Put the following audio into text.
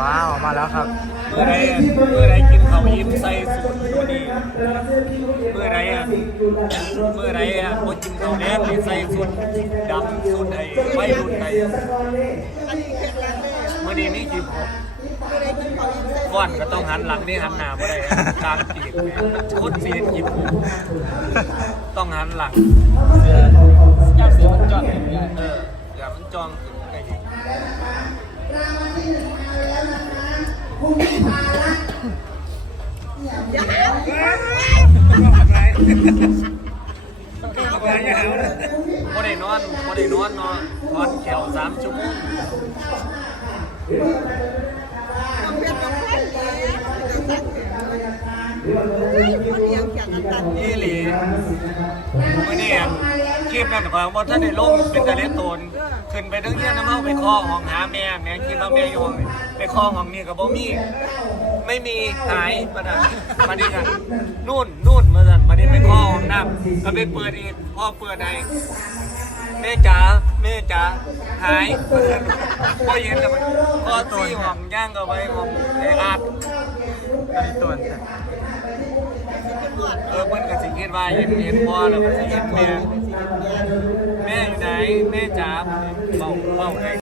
ว้าวมาแล้วครับ เมื่อไรเมื่อไรกินเขาวยิ้มใส่สูตรตัวนี้ เมื่อไรอะ เมื่อไรอะคนกินเขาวแดงนี่ใส่สูตรดำสูตรไอ้ไว้รุ่นไอ้เมื่อนี้มีกี่ผมก้อนก็ต้องหันหลังนี่หันหน้าไม่ได้กลางปีกคนสีนกินผมต้องหันหลังย่างเสือมันจอดอย่างเงี้ยเอออย่ามันจอง บ่ได้นอนบ่ได้นอนเนาะนอนแขวสามชั่วโมง นี่หลีมื้อนี้อันคลิปนั้นของบ่ทันได้ลงเป็นตะเล็ดโตนขึ้นไปถึงเฮียนน้ำเฮาไปคอห้องหาแม่แม่คิดว่าแม่อยู่ไปคอห้องนี้ก็บ่มีไม่มีหายมาดันมาดีกันนู่นนู่นมาดันมาดีไปคอห้องน้ำก็ไปเปิดอีกพ่อเปิดให้แม่จ๋าแม่จ๋าหายพ่อเห็นแล้วมันพอซี่ห้องย่างก็ไปห้องไอ้อา ดตัวเออเพิ่นก็สิคิดว่าเห็นเห็นพ่อแล้วก็สิเห็นแม่แม่อยู่ไหนแม่จ๋าเบาเบาไหน